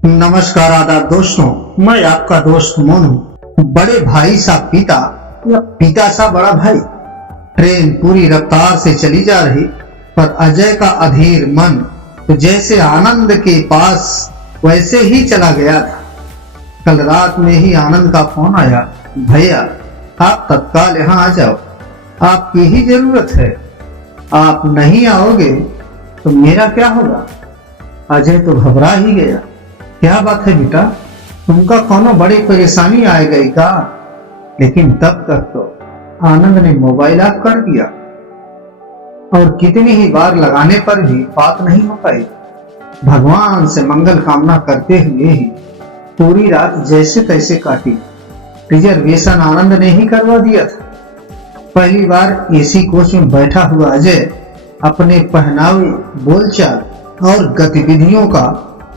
नमस्कार आदाब दोस्तों, मैं आपका दोस्त मोनू। बड़े भाई सा पिता या पिता सा बड़ा भाई। ट्रेन पूरी रफ्तार से चली जा रही, पर अजय का अधीर मन तो जैसे आनंद के पास वैसे ही चला गया था। कल रात में ही आनंद का फोन आया, भैया आप तत्काल यहाँ आ जाओ, आपकी ही जरूरत है। आप नहीं आओगे तो मेरा क्या होगा। अजय तो घबरा ही गया। क्या बात है बेटा, तुमका कोनो बड़ी परेशानी आ गई का। लेकिन तब तक तो आनंद ने मोबाइल ऑफ कर दिया और कितनी ही बार लगाने पर भी बात नहीं हो पाई। भगवान से मंगल कामना करते हुए ही पूरी रात जैसे तैसे काटी। रिजर्वेशन आनंद ने ही करवा दिया था। पहली बार एसी कोच में बैठा हुआ अजय अपने पहनावे, बोलचाल और गतिविधियों का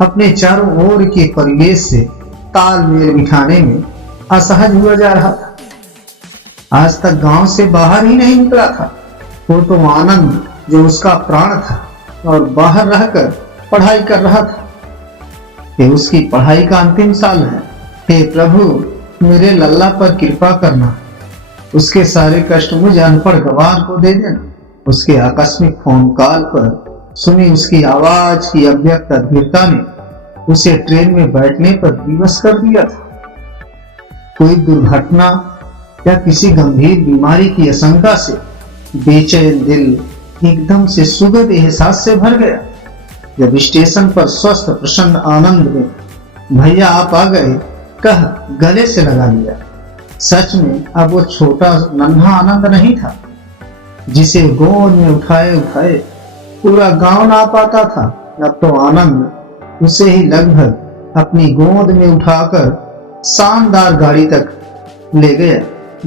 अपने चारों ओर के परिवेश से तालमेल बिठाने में असहज हुआ जा रहा था। आज तक गांव से बाहर ही नहीं निकला था। वो तो आनंद जो उसका प्राण था और बाहर रहकर पढ़ाई कर रहा था। ये उसकी पढ़ाई का अंतिम साल है। हे प्रभु, मेरे लल्ला पर कृपा करना, उसके सारे कष्ट मुझे अनपढ़ गवार को दे देना। उसके आकस्मिक फोन कॉल पर सुनी उसकी आवाज की अव्यक्त अधीरता ने उसे ट्रेन में बैठने पर विवश कर दिया था। कोई दुर्घटना या किसी गंभीर बीमारी की आशंका से बेचैन दिल एकदम से सुगध एहसास से भर गया। जब स्टेशन पर स्वस्थ प्रसन्न आनंद ने भैया आप आ गए कह गले से लगा लिया। सच में अब वो छोटा नन्हा आनंद नहीं था जिसे गोद में उठाए उठाए पूरा गांव ना पाता था। अब तो आनंद उसे ही लगभग अपनी गोद में उठाकर शानदार गाड़ी तक ले गया।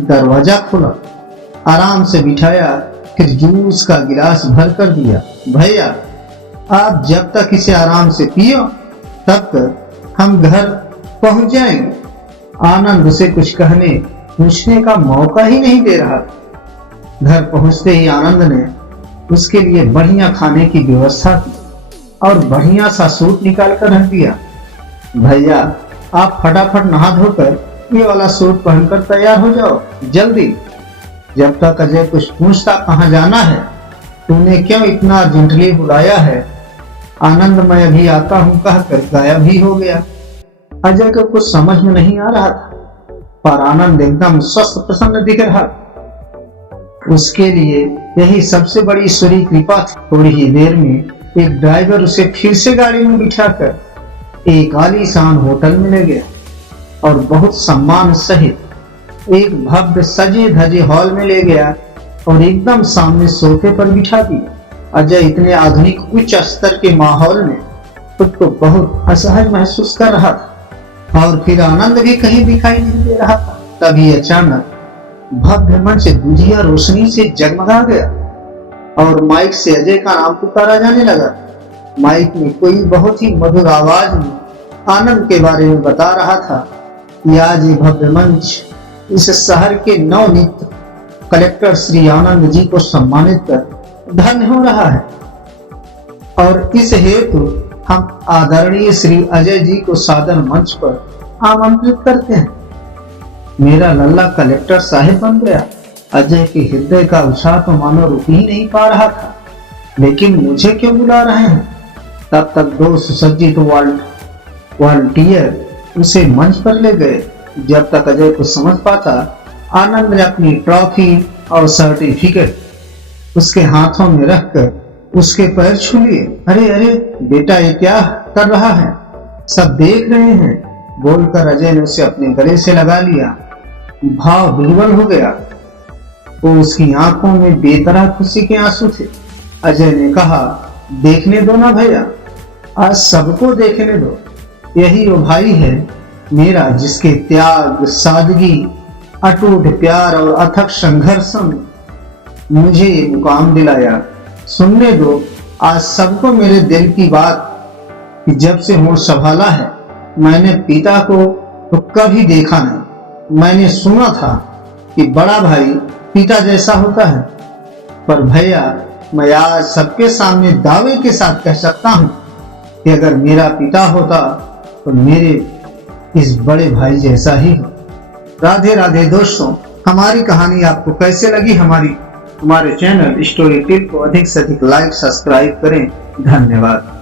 दरवाजा खोला, आराम से बिठाया, फिर जूस का गिलास भर कर दिया। भैया आप जब तक इसे आराम से पियो तब तक हम घर पहुंच जाएंगे। आनंद उसे कुछ कहने पूछने का मौका ही नहीं दे रहा। घर पहुंचते ही आनंद ने उसके लिए बढ़िया खाने की व्यवस्था की और बढ़िया सा सूट निकाल कर रख दिया। भैया आप फटाफट नहा धोकर ये वाला सूट पहनकर तैयार हो जाओ जल्दी। जब तक अजय कुछ पूछता कहाँ जाना है, तूने क्यों इतना अर्जेंटली बुलाया है। आनंद मैं अभी आता हूँ कहकर गायब ही हो गया। अजय को कुछ समझ में नहीं आ रहा था, पर आनंद एकदम स्वस्थ प्रसन्न दिख रहा। उसके लिए यही सबसे बड़ी ईश्वरीय कृपा थी। थोड़ी ही देर में एक ड्राइवर उसे फिर से गाड़ी में बिठाकर एक आलीशान होटल में ले गया और बहुत सम्मान सहित एक भव्य सजे धजे हॉल में ले गया और एकदम सामने सोफे पर बिठा दिया। अजय इतने आधुनिक उच्च स्तर के माहौल में खुद को बहुत असहज महसूस कर रहा था और फिर आनंद भी कहीं दिखाई नहीं दे रहा था। तभी अचानक भव्य मंच दूधिया रोशनी से जगमगा गया और माइक से अजय का नाम पुकारा जाने लगा। माइक में कोई बहुत ही मधुर आवाज में आनंद के बारे में बता रहा था कि आज ये भव्य मंच इस शहर के नवनियुक्त कलेक्टर श्री आनंद जी को सम्मानित कर धन्य हो रहा है और इस हेतु हम आदरणीय श्री अजय जी को सादर मंच पर आमंत्रित करते हैं। मेरा लल्ला कलेक्टर साहिब बन गया। अजय के हृदय का उत्साह तो मानो रुक ही नहीं पा रहा था। लेकिन मुझे क्यों बुला रहे हैं। तब तक दो सुसज्जित वॉलंटियर उसे मंच पर ले गए। जब तक अजय को समझ पाता, आनंद ने अपनी ट्रॉफी और सर्टिफिकेट उसके हाथों में रखकर उसके पैर छू लिए। अरे अरे बेटा, ये क्या कर रहा है, सब देख रहे हैं, बोलकर अजय ने उसे अपने गले से लगा लिया। भाव विह्वल हो गया। वो उसकी आंखों में बेतरह खुशी के आंसू थे। अजय ने कहा, देखने दो ना भैया, आज सबको देखने दो। यही वो भाई है मेरा जिसके त्याग, सादगी, अटूट प्यार और अथक संघर्ष में मुझे ये मुकाम दिलाया। सुनने दो आज सबको मेरे दिल की बात कि जब से होश संभाला है मैंने पिता को तो कभी देखा नहीं। मैंने सुना था कि बड़ा भाई पिता जैसा होता है, पर भैया मैं आज सबके सामने दावे के साथ कह सकता हूँ कि अगर मेरा पिता होता तो मेरे इस बड़े भाई जैसा ही हो। राधे राधे दोस्तों, हमारी कहानी आपको कैसे लगी? हमारे चैनल स्टोरी टिप को अधिक से अधिक लाइक सब्सक्राइब करें। धन्यवाद।